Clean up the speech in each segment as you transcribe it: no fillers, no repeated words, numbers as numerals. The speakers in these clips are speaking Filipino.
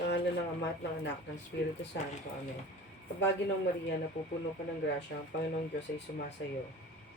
Pangalan ng Ama at ng Anak ng Espiritu Santo. Amen. Kabaginong Maria, napupuno ka ng grasya, ang Panginoong Diyos ay sumasayo.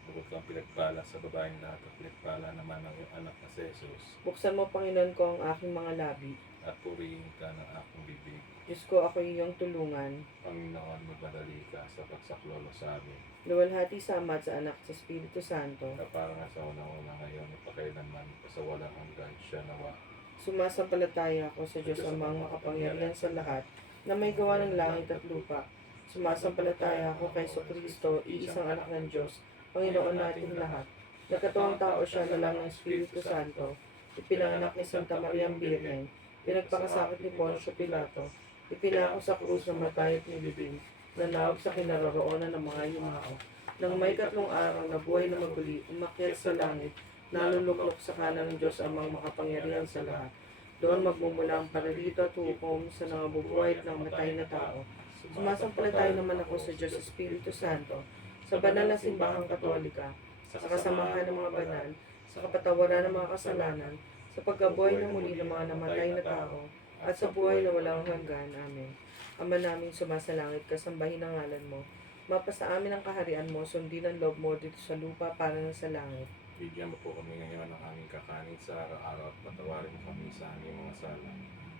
Bukod kang pinagpala sa babaeng lahat at pinagpala naman ng iyong anak na si Jesus. Buksan mo, Panginoon ko, ang aking mga labi. At purihin ka ng aking bibig. Diyos ko, ako iyong tulungan. Panginoon, magmadali ka sa pagsaklolo sa amin. Luwalhati sa Ama at sa Anak at sa Espiritu Santo. Kaparang nga sa unang-una ngayon at pakailanman sa walang hanggan siya nawa. Sumasampalataya ako sa Diyos amang makapangyarihan sa lahat, na may gawa ng langit at lupa. Sumasampalataya ako kay Kristo, iisang anak ng Diyos, Panginoon nating lahat. Nagkatuwang tao siya na lang ng Espiritu Santo. Ipinanganak ni Santa Maria Birhen. Pinagpakasakit ni Poncio Pilato. Ipinako sa krus ng matay at nilibing. Nanawag sa kinaroroonan ng mga yumao. Nang may 3 araw na buhay na maguli, umakyat sa langit, naluluklok sa kanan ng Diyos amang makapangyarihan sa lahat. Doon magmumula ang paririto at hukom sa nangabubuhay at ng matay na tao. Sumasampalataya naman ako sa Diyos Espiritu Santo, sa banal na simbahang katolika, sa kasamahan ng mga banal, sa kapatawaran ng mga kasalanan, sa pagkabuhay na muli ng mga namatay na tao, at sa buhay na walang hanggan. Amen. Ama namin sumasalangit, kasambahin ang ngalan mo. Mapasa amin ang kaharian mo, sundin ang loob mo dito sa lupa para na sa langit. Bigyan mo po kami ngayon ng aming kakanin sa araw-araw at patawarin mo kami sa aming mga sala.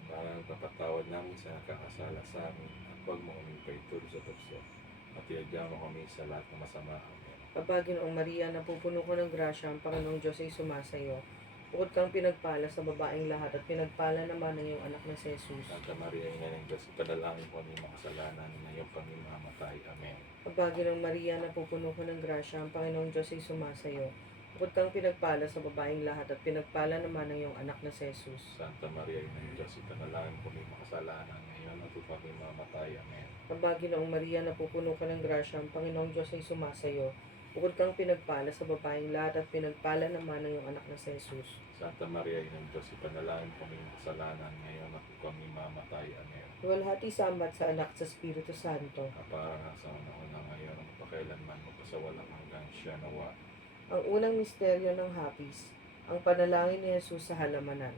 Para nagpapatawad namin sa nakakasala sa amin at huwag mo kami paituloy sa tukso. At iadya mo kami sa lahat ng masama. Amen. Paginoong Maria, napupuno ko ng grasya, ang Panginoong Diyos ay sumasayo. Bukod kang pinagpala sa babaeng lahat at pinagpala naman ng iyong anak na si Jesus. Santa Maria, Ina ng Diyos, ipadalangin po kami makasalanan ngayon kami mamatay. Amen. Paginoong Maria, napupuno ko ng grasya, ang Panginoong Diyos ay sumasayo. Bukod kang pinagpala sa babaeng lahat at pinagpala naman ng iyong anak na si Jesus. Santa Maria, Ina ng Diyos, ipadalangin po kami makasalanan ngayon at kami mamatay. Amen. Paginoong Maria, napupuno ka ng grasya, ang Panginoong Diyos ay sumasayo. Bukod kang pinagpala sa babaeng lahat at pinagpala naman ng iyong anak na si Jesus. Santa Maria, Ina ng Diyos, ipanalangin po kami kasalanan ngayon at kami mamatay. Amen. Luwalhati sa Ama at sa Anak at sa Espiritu Santo. Kaparang nga sa una ngayon at pakailanman mo pa sa walang hanggan siya nawa. Ang unang misteryo ng hapis, ang panalangin ni Jesus sa halamanan.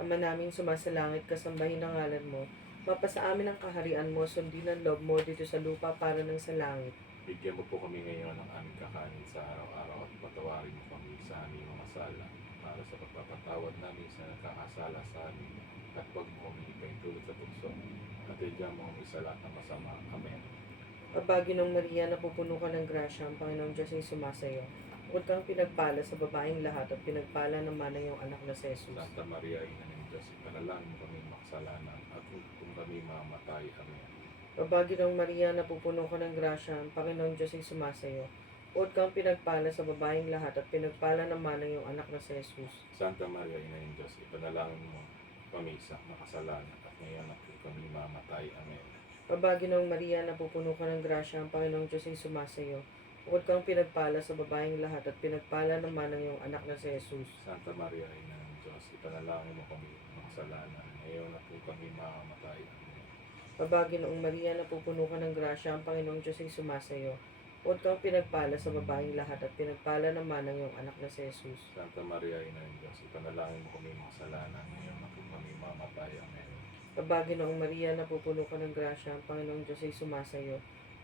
Ama naming sumasalangit, kasambahin ang ngalan mo. Mapasa amin ang kaharian mo, sundin ang loob mo dito sa lupa para ng sa langit. Bigyan mo po kami ngayon ng aming kakanin sa araw-araw at patawarin mo kami sa aming mga sala para sa pagpapatawad namin sa nakakasala sa amin at huwag mo kami ipaintulot sa tukso at iadya mo kami sa lahat ng masama. Amen. Paginoong Maria, napupuno ka ng grasya, ang Panginoong Diyos ay sumasayo. Bukod kang pinagpala sa babaeng lahat at pinagpala naman ng iyong anak na si Jesus. Santa Maria, Ina ng Diyos, ipanalangin mo kami makasalanan at kung kami mamatay. Amen. Paginoong Maria, napupuno ka ng grasya, ang Panginoong Diyos ay sumasayo. Bukod kang pinagpala sa babaeng lahat at pinagpala naman ng iyong anak na si Jesus. Santa Maria, Ina ng Diyos, ipanalangin mo kami sa makasalanan at ngayon at kung kami mamatay. Amen. Paginoong Maria, napupuno ka ng grasya, ang Panginoong Diyos ay sumasayo. Bukod kang pinagpala sa babaeng lahat at pinagpala naman ng iyong anak na si Jesus. Santa Maria, Ina ng Diyos, ipanalangin mo kami makasalanan ngayon at kung kami mamatay. Amen. Paginoong Maria, napupuno ka ng grasya, ang Panginoong Diyos ay sumasayo. Bukod kang pinagpala sa babaeng lahat at pinagpala naman ng iyong anak na si Jesus. Santa Maria, Ina ng Diyos, ipanalangin mo kami makasalanan ngayon at kung kami mamatay. Amen. Paginoong Maria, napupuno ka ng grasya, ang Panginoong Diyos ay sumasayo.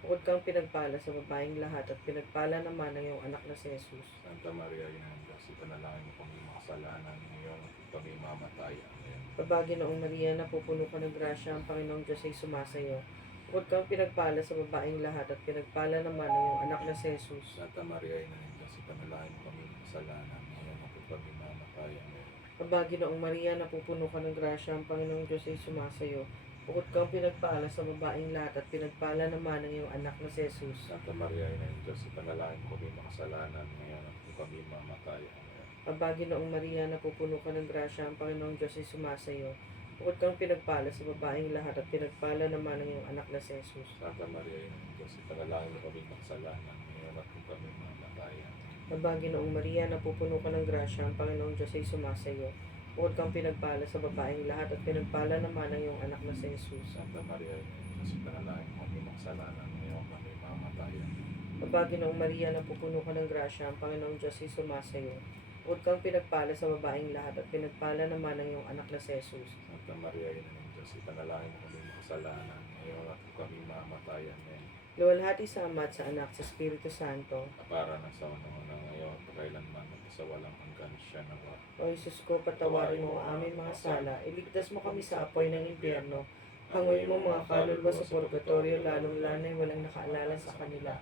Bukod kang pinagpala sa babaeng lahat at pinagpala naman ng iyong anak na si Jesus. Santa Maria, Ina ng Diyos, ipanalangin mo kami makasalanan ngayon at kung kami mamatay. Amen. Paginoong Maria, napupuno ka ng grasya, ang Panginoong Diyos ay sumasayo. Bukod kang pinagpala sa babaeng lahat at pinagpala naman ng iyong anak na si Jesus. Santa Maria, Ina ng Diyos, ipanalangin mo kami makasalanan ngayon at kung kami mamatay. Amen. Paginoong Maria, napupuno ka ng grasya, ang Panginoong Diyos ay sumasayo. Bukod kang pinagpala sa babaeng lahat at pinagpala naman ng iyong anak na si Jesus. Santa Maria, Ina ng Diyos, ipanalangin mo kami makasalanan ngayon at kung kami mamatay. Amen. Paginoong Maria, napupuno ka ng grasya, ang Panginoong Diyos ay sumasayo. Bukod kang pinagpala sa babaeng lahat at pinagpala naman ng iyong anak na si Jesus. Santa Maria, Ina ng Diyos, ipanalangin mo kami makasalanan ngayon at kung kami mamatay. Amen. Paginoong Maria, napupuno ka ng grasya, ang Panginoong Diyos ay sumasayo. Bukod kang pinagpala sa babaeng lahat at pinagpala naman ng iyong anak na si Jesus. Santa Maria, Ina ng Diyos, ipanalangin mo kami makasalanan ngayon kami mamatay. Amen. Paginoong Maria, napupuno ka ng grasya, ang Panginoong Diyos ay sumasayo. Bukod kang pinagpala sa babaeng lahat at pinagpala naman ng iyong anak na si Jesus. Santa Maria, Ina ng Diyos, Diyos, ipanalangin mo kami makasalanan, ngayon at kung kami mamatay. Amen. Luwalhati sa Ama at sa Anak sa Espiritu Santo. Para na sa unang ngayon, pagkailanman at sa walang hanggan siya nawa. O Jesus ko, patawarin mo ang aming mga sala, iligtas mo kami sa apoy ng impyerno, hanguin mo mga kaluluwa sa purgatorio, lalong-lalo na walang nakaalala sa kanila.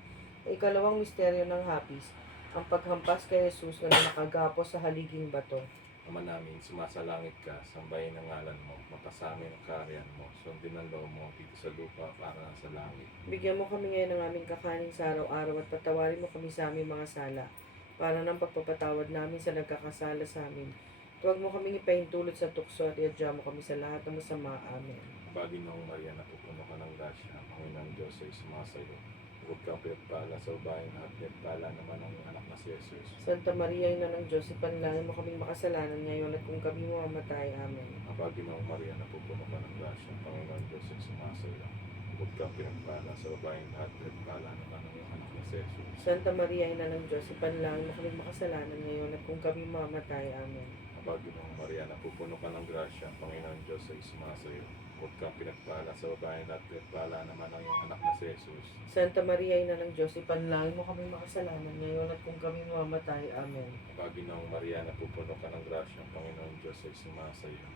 Ikalawang misteryo ng hapis, ang paghampas kay Jesus na nakagapos sa haliging bato. Ama namin, sumasalangit ka, sambahin ang ngalan mo, mapasamin ang kaharian mo, sundin ang loob mo dito sa lupa para sa langit. Bigyan mo kami ngayon ng aming kakanin sa araw-araw at patawarin mo kami sa aming mga sala, para ng pagpapatawad namin sa nagkakasala sa amin. Huwag mo kaming ipahintulot sa tukso at iadya mo kami sa lahat ng masama. Amen. Baginoong Maria, napupuno ka ng grasya, ang Panginoong Diyos ay sumasayo. Huwag kang pinagpala sa babaeng at pinagpala naman ang anak na si Jesus. Santa Maria, Ina ng Diyos, ipanalangin mo kaming makasalanan ngayon at kung kami mamamatay. Amen. Ang Baginoong Maria, napupuno ka ng grasya, ang Panginoong Diyos ay sumasayo. Huwag kang pinagpala sa babaeng at pinagpala naman ang anak na si Jesus. Santa Maria, Ina ng Diyos, ipanalangin mo kaming makasalanan ngayon at kung kami mamamatay. Amen. Ang Baginoong Maria, napupuno ka ng grasya, ang Panginoong Diyos ay sumasayo. Huwag kang pinagpala sa babaeng at pinagpala naman ang iyong anak na si Jesus. Santa Maria, Ina ng Diyos, ipanalangin mo kaming makasalanan ngayon at kung kami mamamatay. Amen. Ang Baginoong Maria, napupuno ka ng grasya, ang Panginoong Diyos ay sumasayo.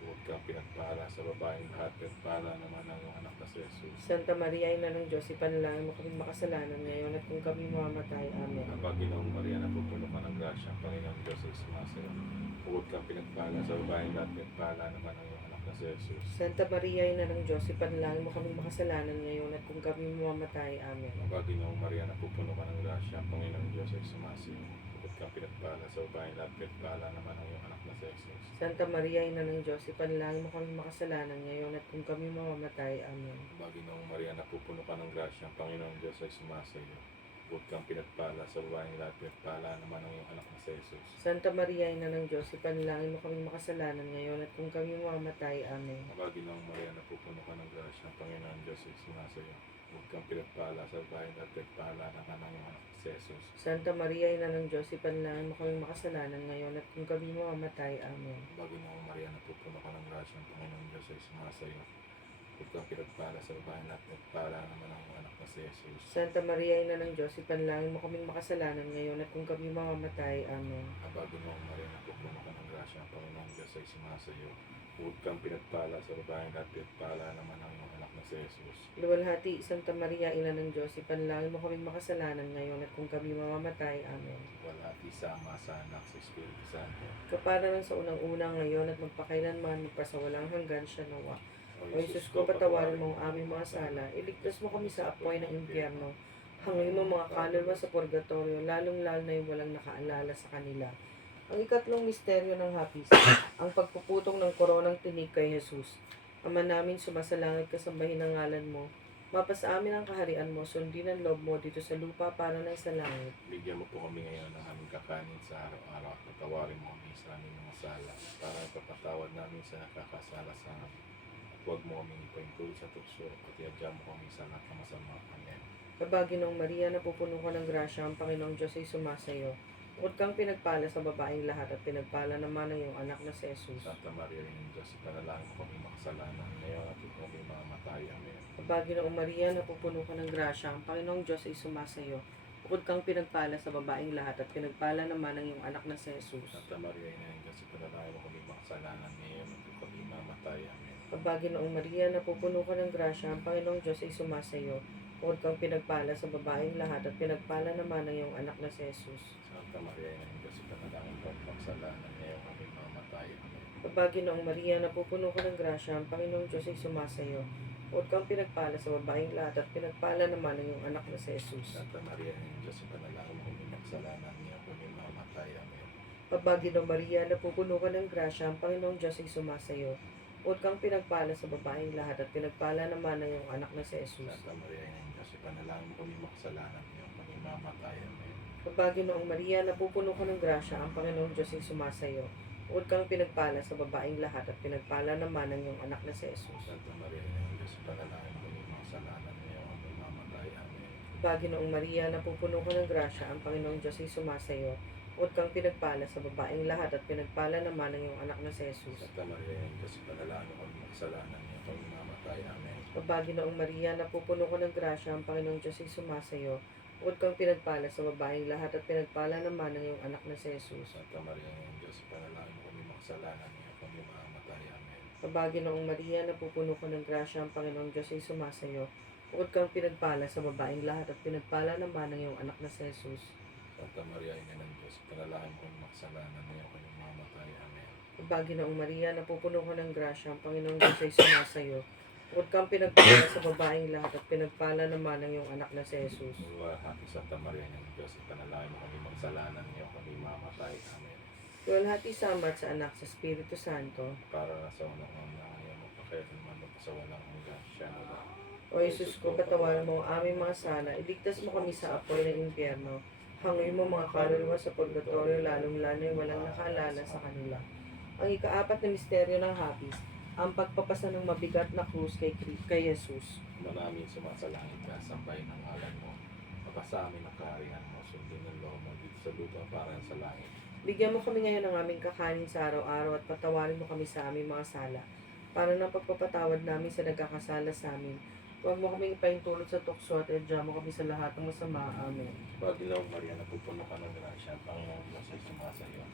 Huwag kang pinagpala sa babaeng at pinagpala naman ang iyong anak na si Jesus. Santa Maria, Ina ng Diyos, ipanalangin mo kaming makasalanan ngayon at kung kami mamamatay. Amen. Ang Baginoong Maria, napupuno ka ng grasya, ang Panginoong Diyos ay sumasayo. Huwag kang pinagpala sa babaeng at pinagpala naman ang iyong anak na si Jesus. Santa Maria, Ina ng Diyos, ipanalangin mo kaming makasalanan ngayon at kung kami mamamatay. Amen. Ang Baginoong Maria, napupuno ka ng grasya, ang Panginoong Diyos ay sumasayo. Huwag kang pinagpala sa babaeng at pinagpala naman ang iyong anak na si Jesus. Santa Maria, Ina ng Diyos, ipanalangin mo kaming makasalanan ngayon at kung kami mamamatay. Amen. Ang Baginoong Maria, napupuno ka ng grasya, ang Panginoong Diyos ay sumasayo. Huwag kang pinagpala sa babaeng at pinagpala naman ang iyong anak na si Jesus. Santa Maria, Ina ng Diyos, ipanalangin mo kaming makasalanan ngayon at kung kami mamamatay. Amen. Ang Baginoong Maria, napupuno ka ng grasya, ang Panginoong Diyos ay sumasayo. Huwag kang pinagpala sa babaeng at pinagpala naman ang iyong anak na si Jesus. Santa Maria, Ina ng Diyos, ipanalangin mo kaming makasalanan ngayon at kung kami mamamatay. Amen. Ang Baginoong Maria, napupuno ka ng grasya, ang Panginoong Diyos ay sumasayo. Huwag kang pinagpala sa babaeng at pinagpala naman ang iyong anak na si Jesus. Santa Maria, Ina ng Diyos, ipanalangin mo kaming makasalanan ngayon at kung kami mamamatay. Amen. Ang Baginoong Maria, napupuno ka ng grasya, ang Panginoong Diyos ay sumasayo. Huwag kang pinagpala sa babaeng at pinagpala naman ang iyong anak na si Jesus. Luwalhati, Santa Maria, Ina ng Diyos, ipanalangin mo kaming makasalanan ngayon at kung kami mamamatay. Amen. Wala at isama sa anak sa Espiritu Santo. Kapara ng sa unang-unang ngayon at magpakailanman, magpasawalang hanggan siya nawa. O Jesus ko, patawarin mo ang aming mga sala, iligtas mo kami sa apoy ng impyerno, hanguin mo mga kaluluwa sa purgatorio, lalong-lalo na yung walang nakaalala sa kanila. Ang ikatlong misteryo ng hapis, ang pagpuputong ng koronang tinig kay Jesus. Ama namin, sumasalangit ka, sambahin ang ngalan mo. Mapasa amin ang kaharian mo, sundin ang loob mo dito sa lupa para na sa langit. Bigyan mo po kami ngayon ng aming kakanin sa araw-araw at patawarin mo kami sa aming mga sala para ipapatawad namin sa nakakasala sa amin. At huwag mo kami ipahintulot sa tukso at iadya mo kami sa lahat ng masama. Amen. Kabaginong Maria, napupuno ka ng grasya, ang Panginoong Diyos ay sumasayo. Bukod kang pinagpala sa babaeng lahat at pinagpala naman ng iyong anak na si Jesus. Santa Maria, Ina ng Diyos, ipanalangin mo kami makasalanan ngayon at kung kami mamatay. Amen. Kabaginong Maria, napupuno ka ng grasya, ang Panginoong Diyos ay sumasayo. Bukod kang pinagpala sa babaeng lahat at pinagpala naman ng iyong anak na si Jesus. Santa Maria, Ina ng Diyos, ipanalangin mo kami makasalanan ngayon at kung kami mamatay. Amen. Kabaginong Maria, napupuno ka ng grasya, ang Panginoong Diyos ay sumasayo. Bukod kang pinagpala sa babaeng lahat at pinagpala naman ng iyong anak na si Jesus. Santa Maria, Ina ng Diyos, ipanalangin mo kami makasalanan ngayon kami mamatay. Amen. Kabaginong Maria, napupuno ka ng grasya, ang Panginoong Diyos ay sumasayo. Bukod kang pinagpala sa babaeng lahat at pinagpala naman ng iyong anak na si Jesus. Santa Maria, Ina ng Diyos, ipanalangin mo kami makasalanan ngayon kami mamatay. Amen. Kabaginong Maria, napupuno ka ng grasya, ang Panginoong Diyos ay sumasayo. Bukod kang pinagpala sa babaeng lahat at pinagpala naman ng iyong anak na si Jesus. Santa Maria, Ina ng Diyos, ipanalangin mo kami makasalanan ngayon kami mamatay. Amen. Kabaginong Maria, napupuno ka ng grasya, ang Panginoong Diyos ay sumasayo. Bukod kang pinagpala sa babaeng lahat at pinagpala naman ng iyong anak na si Jesus. Santa Maria, Ina ng Diyos, ipanalangin mo kami makasalanan ngayon kami mamatay. Amen. Kabaginong Maria, napupuno ka ng grasya, ang Panginoong Diyos ay sumasayo. Huwag kang pinagpala sa babaeng lahat at pinagpala naman ng iyong anak na si Jesus. Santa Maria, Diyos, ipanalangin mo kami makasalanan niyo kami mamatay. Amen. Mabaginoong Maria, napupuno ka ng grasya, ang Panginoong Diyos ay sumasayo. Huwag kang pinagpala sa babaeng lahat at pinagpala naman ng iyong anak na si Jesus. Santa Maria, Diyos, ipanalangin mo kami makasalanan niyo kami mamatay. Amen. Mabaginoong Maria, napupuno ka ng grasya, ang Panginoong Diyos ay sumasayo. Huwag kang pinagpala sa babaeng lahat at pinagpala naman ng iyong anak na si Jesus. Santa Maria, Ina ng Diyos, ipanalangin mo kami makasalanan niyo kami mamatay. Amen. Mabaginoong Maria, napupuno ka ng grasya, ang Panginoong Diyos ay sumasayo. Huwag kang pinagpala sa babaeng lahat at pinagpala naman ng iyong anak na si Jesus. Luwalhati Santa Maria, Ina ng Diyos, ipanalangin mo kami makasalanan niyo kami mamatay. Amen. Luwalhati sa Ama at sa Anak sa Espiritu Santo. Para sa unang ngayon mo pakailan man sa walang hanggan siya na ba. O Jesus ko, patawarin mo ang aming mga sala, iligtas mo kami sa apoy ng impyerno. Hanguin mo mga kaluluwa sa purgatorio, lalong-lalo yung walang nakaalala sa kanila. Ang ikaapat na misteryo ng hapis, ang pagpapasa ng mabigat na krus kay Jesus. Maraming sumasalangit ka, sampay ng ngalan mo. Mapasa amin ang kaharian mo, sundin ng loob mo dito sa lupa para sa langit. Bigyan mo kami ngayon ng aming kakanin sa araw-araw at patawarin mo kami sa aming mga sala, para ng pagpapatawad namin sa nagkakasala sa amin. Huwag mo kaming ipaintulot sa tukso at idya mo kami sa lahat ng masama. Amen. Pagdilaw Maria, napupuno ka ng grasya, ang Panginoon Diyos ay sumasayo.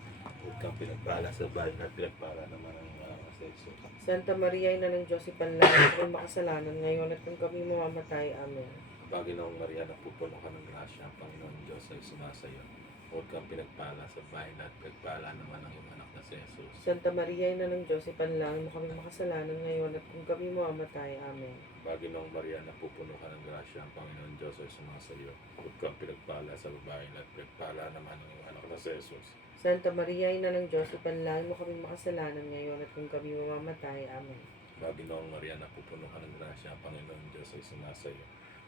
Huwag kang pinagpala sa bayan at pinagpala naman ang mga sa Iso. Santa Maria, Ina ng Diyos, ipanalangin kami makasalanan ngayon at kung kami mamamatay. Amen. Pagdilaw Maria, napupuno ka ng grasya, ang Panginoon Diyos ay sumasayo. Huwag kang pinagpala sa bayan at pinagpala naman ang iyong anak na si Jesus. Santa Maria, Ina ng Diyos, ipanalangin mo kami makasalanan ngayon at kung kami mamamatay. Amen. Paginoong Maria, napupuno ka ng grasya, ang Panginoon Diyos ay sumasayo. Huwag kang pinagpala sa babae at pinagpala naman ang iyong anak na si Jesus. Santa Maria, Ina ng Diyos, ipanalangin mo kami makasalanan ngayon at kung kami mamamatay. Amen. Paginoong Maria, napupuno ka ng grasya, ang Panginoon Diyos ay sumasayo.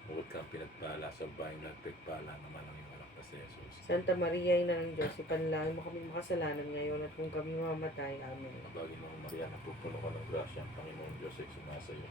Huwag kang pinagpala sa babae at pinagpala naman ang iyong anak na si Jesus. Santa Maria, Ina ng Diyos, ipanalangin mo kami makasalanan ngayon at kung kami mamamatay. Amen. Paginoong Maria, napupuno ka ng grasya, ang Panginoon Diyos ay sumasayo.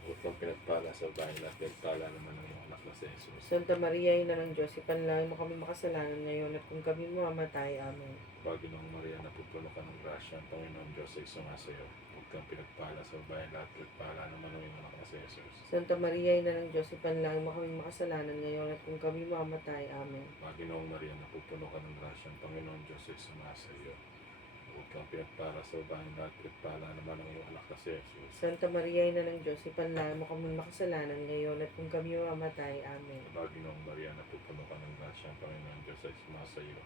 Huwag kang pinagpala sa babae at pinagpala naman ang iyong anak na si Jesus. Santa Maria, Ina ng Diyos, ipanalangin mo kami makasalanan ngayon at kung kami mamamatay. Amen. Paginoong Maria, napupuno ka ng grasya, ang Panginoon Diyos ay sumasayo. Huwag kang pinagpala sa babae at pinagpala naman ang iyong anak na si Jesus. Santa Maria, Ina ng Diyos, ipanalangin mo kami makasalanan ngayon at kung kami mamamatay. Amen. Paginoong Maria, napupuno ka ng grasya, ang Panginoon Diyos ay sumasayo. Huwag kang pinagpala sa babae at pinagpala naman ang iyong anak na si Jesus. Santa Maria, Ina ng Diyos, ipanalangin mo kami makasalanan ngayon at kung kami mamamatay. Amen. Paginoong Maria, napupuno ka ng grasya, ang Panginoon Diyos ay sumasayo.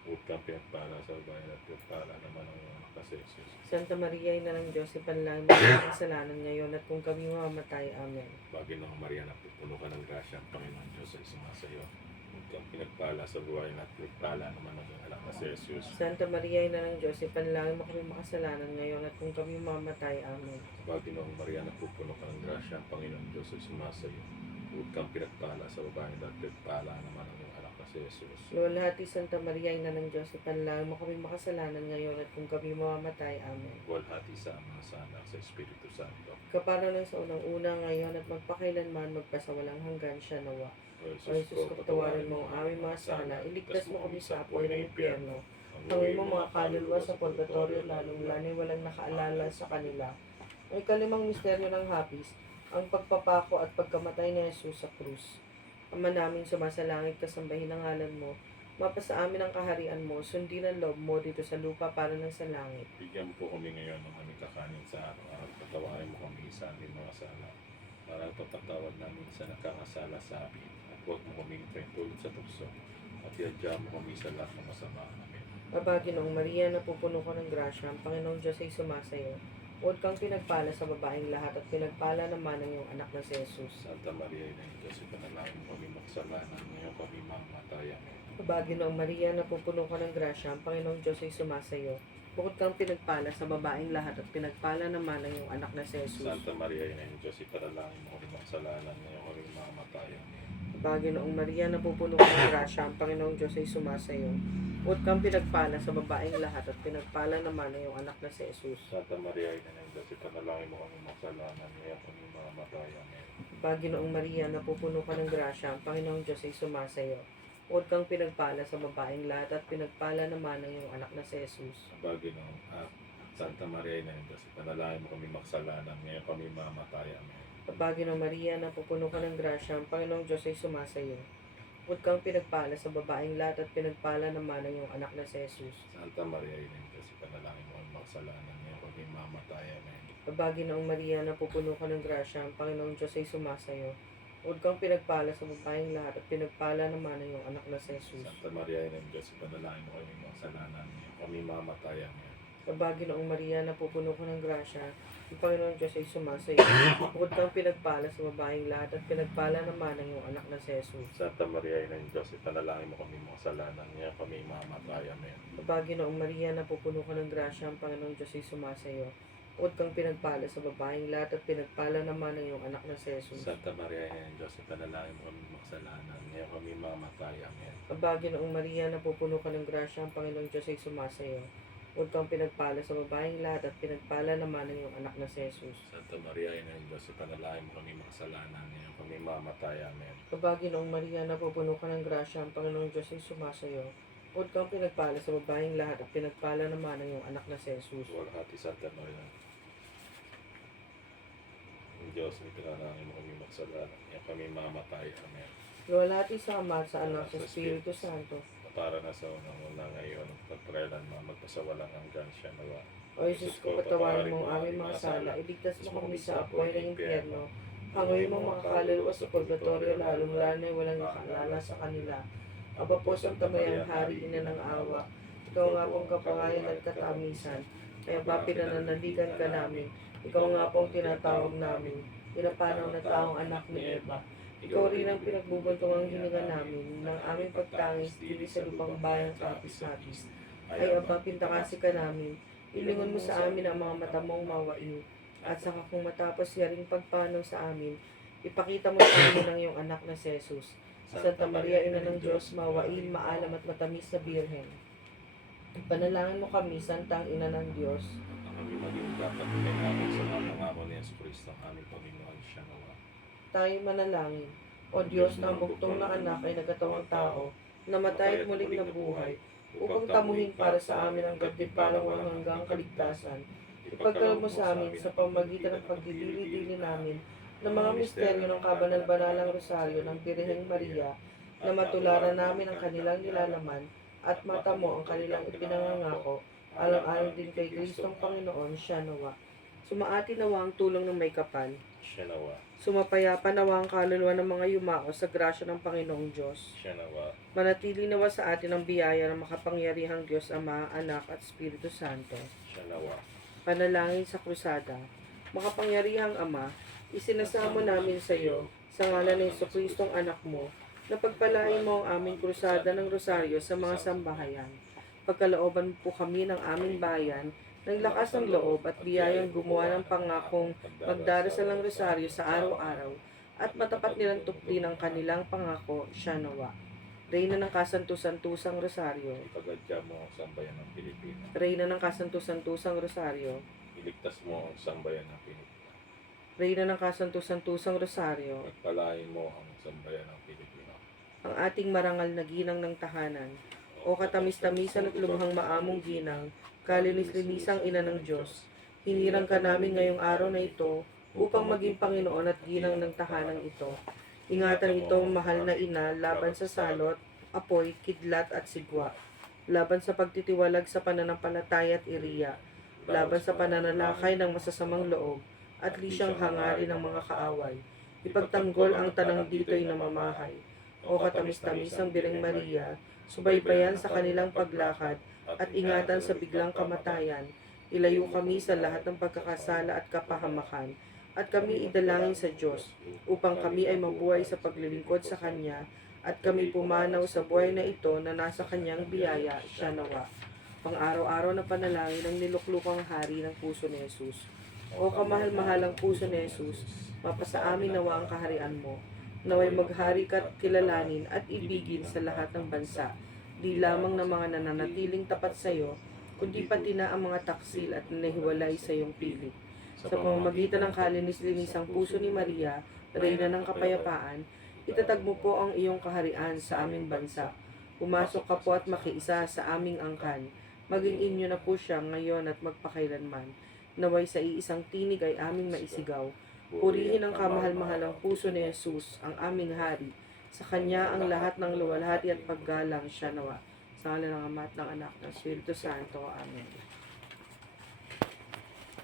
Huwag kang pinagpala sa babae at pinagpala naman ang iyong anak na si Jesus. Santa Maria, Ina ng Diyos, ipanalangin mo kami makasalanan ngayon at kung kami mamamatay. Amen. Paginoong Maria, napupuno ka ng grasya, ang Panginoon Diyos ay sumasayo. Huwag kang pinagpala sa babae at pinagpala naman ang iyong anak na si Jesus. Santa Maria, Ina ng Diyos, ipanalangin mo kami makasalanan ngayon at kung kami mamamatay. Amen. Paginoong Maria, napupuno ka ng grasya, ang Panginoon Diyos ay sumasayo. Huwag kang pinagpala sa babae at pinagpala naman ang iyong anak na si Jesus. Luwalhati Santa Maria, Ina ng Diyos, ipanalangin mo kami makasalanan ngayon at kung kami mamamatay. Amen. Walhati sa Ama, sa Anak, sa Espiritu Santo. Kapara ng sa unang-una ngayon at magpakailanman magpasawalang hanggan siya nawa. O O Jesus, patawarin mo ang aming mga sala, iligtas mo kami sa apoy ng impyerno. Hanguin mo mga kaluluwa sa purgatorio, lalong-lalo walang nakaalala sa kanila. Ang ikalimang misteryo ng hapis, ang pagpapako at pagkamatay ni Jesus sa krus. Ama naming sumasalangit, kasambahin ang ngalan mo. Mapasa amin ang kaharian mo, sundin ang loob mo dito sa lupa para ng sa langit. Bigyan mo po kami ngayon ng aming kakanin sa araw-araw. Patawarin mo kami sa aming mga sala. Para papatawad namin sa nakakasala sa amin. At huwag mo kami paintulot sa tukso. At iadya mo kami sa lahat ng masama. Amen. Mabaginoong Maria, napupuno ko ng grasya, ang Panginoong Diyos ay sumasayo. Huwag kang pinagpala sa babaeng lahat at pinagpala naman ang iyong anak na si Jesus. Santa Maria, Ina ng Diyos, ipanalangin mo kami makasalanan. Ngayon kami mamatay. Amen. Mabaginoong Maria, napupuno ko ng grasya, ang Panginoong Diyos ay sumasayo. Bukod kang pinagpala sa babaeng lahat at pinagpala naman ang iyong anak na si Jesus. Santa Maria, Ina ng Diyos, ipanalangin mo kami makasalanan. Ngayon kami mamatay. Amen. Mabaginoong Maria, napupuno ko ng grasya, ang Panginoong Diyos ay sumasayo. Bukod kang pinagpala sa babaeng lahat at pinagpala naman ang iyong anak na si Jesus. Santa Maria, Ina ng Diyos, ipanalangin mo kami makasalanan. Ngayon kami mamatay. Amen. Mabaginoong Maria, napupuno ka ng grasya, ang Panginoong Diyos ay sumasayo. Huwag kang pinagpala sa babaeng lahat at pinagpala naman ng iyong anak na si Jesus. Bagay ng Santa Maria na Diyos, ipanalangin mo kami makasalanan, ngayon kami mamatay. Amen. Kabagyo ng Maria, napupuno ka ng grasya, ang Panginoong Diyos ay sumasayo. Huwag kang pinagpala sa babaeng lahat at pinagpala naman ng iyong anak na si Jesus. Santa Maria na Diyos, ipanalangin mo kami makasalanan, ngayon kami mamatay. Amen. Kabagyo ng Maria, napupuno ka ng grasya, ang Panginoong Diyos ay sumasayo. Huwag kang pinagpala sa babaeng lahat at pinagpala naman ng iyong anak na si Jesus. Santa Maria na Diyos, ipanalangin mo kami makasalanan, ngayon kami mamatay. Amen. Kabagyo ng Maria, napupuno ka ng grasya, ang Panginoong Diyos ay sumasayo. Huwag kang pinagpala sa babaeng lahat at pinagpala naman ng iyong anak na si Jesus. Santa Maria na Diyos, ipanalangin mo kami makasalanan, ngayon kami mamatay. Amen. Kabagyo ng Maria, napupuno ka ng grasya, ang Panginoong Diyos ay sumasayo. Huwag kang pinagpala sa babaeng lahat at pinagpala naman ng iyong anak na si Jesus. Santa Maria na Diyos, ipanalangin mo kami makasalanan, ngayon kami mamatay. Amen. Kabagyo ng Maria, napupuno ka ng grasya, ang Panginoong Diyos ay sumasayo. Huwag kang pinagpala sa babaeng lahat at pinagpala naman ng iyong anak na si Jesus. Santa Maria na Diyos, ipanalangin mo kami makasalanan, ngayon kami mamatay. Amen. Kabagyo ng Maria, napupuno ka ng grasya, ang Panginoong Diyos ay sumasayo. Huwag kang pinagpala sa babaeng lahat at pinagpala naman ng iyong anak na si Jesus. Walhati Santa Maria. Ang Diyos, ipanalangin mo kami makasalanan, ngayon kami mamatay. Amen. Luwalhati sa Ama, sa Anak, sa Espiritu Santo. Para na sa unang-una ngayon, pagkailan magpasawalang hanggan siya nawa. O Jesus ko, patawarin mo ang aming mga sala, iligtas mo kami sa apoy ng impyerno, hanguin mo mga kaluluwa sa purgatorio, lalong-lalo na walang nakaalala sa kanila. Aba po, Santa Maria, Hari, Ina ng Awa, ikaw nga pong kapangalan at katamisan, kaya ba pinananaligan ka namin, ikaw nga pong tinatawag namin, pinapanaw na taong anak ni Eva. Ikaw rin ang pinagbubuntungang hininga namin ng aming pagtangis dili sa lupang bayang kapis-napis. Ay Aba, pintakasi ka namin, ilingon mo sa amin ang mga mata mong mawain, at saka kung matapos yaring pagpanaw sa amin, ipakita mo sa amin ang iyong anak na si Jesus. Santa Maria, Ina ng Diyos, mawain, maalam at matamis na Birhen. Panalangin mo kami, Santang Ina ng Diyos. Ang kami maging dapat kay namin sa mga pangako ni Yesu Cristo, ang aming Panginoon siya nawa. Tayo manalangin. O Diyos, na ang buktong na anak ay nagkatawang tao, namatay at muling nabuhay, upang tamuhin para sa amin ang gantimpalang walang hanggang kaligtasan. Ipagkaloob mo sa amin sa pamagitan ng pagdidili-dili namin ng mga misteryo ng kabanal-banalang rosaryo ng Birheng Maria, na matularan namin ang kanilang nilalaman at mata mo ang kanilang ipinangangako, alang-alang din kay Kristong Panginoon, siya nawa. Sumaati nawa ang tulong ng may kapal. Siya nawa. Sumapayapa nawa ang kaluluwa ng mga yumao sa grasya ng Panginoong Diyos. Siya nawa. Manatili nawa sa atin ang biyaya ng makapangyarihang Diyos Ama, Anak at Espiritu Santo. Siya nawa. Panalangin sa krusada. Makapangyarihang Ama, isinasamo namin sa iyo, sa ngalan ng Jesucristong anak mo, na pagpalain mo ang aming krusada ng rosaryo sa mga sambahayan. Pagkalooban po kami ng aming bayan, ng lakas ng loob at biyayang gumawa ng pangakong magdarasal ng rosaryo sa araw-araw at matapat nilang tuklin ang kanilang pangako, siya nawa. Reyna ng kasantus-santusang rosaryo. Ipagadya mo ang sambayan ng Pilipinas. Reyna ng kasantus-santusang rosaryo. Iligtas mo ang sambayan ng Pilipinas. Reyna ng kasantus-santusang rosaryo. Pagpalain mo ang sambayan ng Pilipinas. Ang ating marangal na ginang ng tahanan, o katamis-tamisan at lubhang maamong ginang, kalinis-linisang ina ng Diyos, hinirang ka namin ngayong araw na ito upang maging Panginoon at ginang ng tahanang ito. Ingatan ito, mahal na ina, laban sa salot, apoy, kidlat at sigwa, laban sa pagtitiwalag sa pananampalataya at iriya, laban sa pananalakay ng masasamang loob, at lisyang hangarin ng mga kaaway. Ipagtanggol ang tanang dito'y namamahay, o katamis-tamisang Birheng Maria, subaybayan sa kanilang paglakad, at ingatan sa biglang kamatayan. Ilayo kami sa lahat ng pagkakasala at kapahamakan, at kami idalangin sa Diyos, upang kami ay mabuhay sa paglilingkod sa Kanya, at kami pumanaw sa buhay na ito na nasa Kanyang biyaya, siya nawa. Pang-araw-araw na panalangin ng niluklukang hari ng puso ni Jesus. O kamahal-mahalang puso ni Jesus, mapasa amin nawa ang kaharian mo, naway maghari ka't kilalanin at ibigin sa lahat ng bansa, di lamang ng mga nananatiling tapat sa iyo, kundi pati na ang mga taksil at nahiwalay sa iyong pilit. Sa pamamagitan ng kalinis-linisang puso ni Maria, Reyna ng Kapayapaan, Itatag mo po ang iyong kaharian sa aming bansa. Pumasok ka po at makiisa sa aming angkan. Maging inyo na po siya ngayon at magpakailanman. Naway sa iisang tinig ay aming maisigaw. Purihin ang kamahal-mahalang puso ni Jesus, ang aming hari. Sa Kanya ang lahat ng luwalhati at paggalang siya nawa. Sa ngalan ng Ama at ng Anak at ng Espiritu Santo. Amen.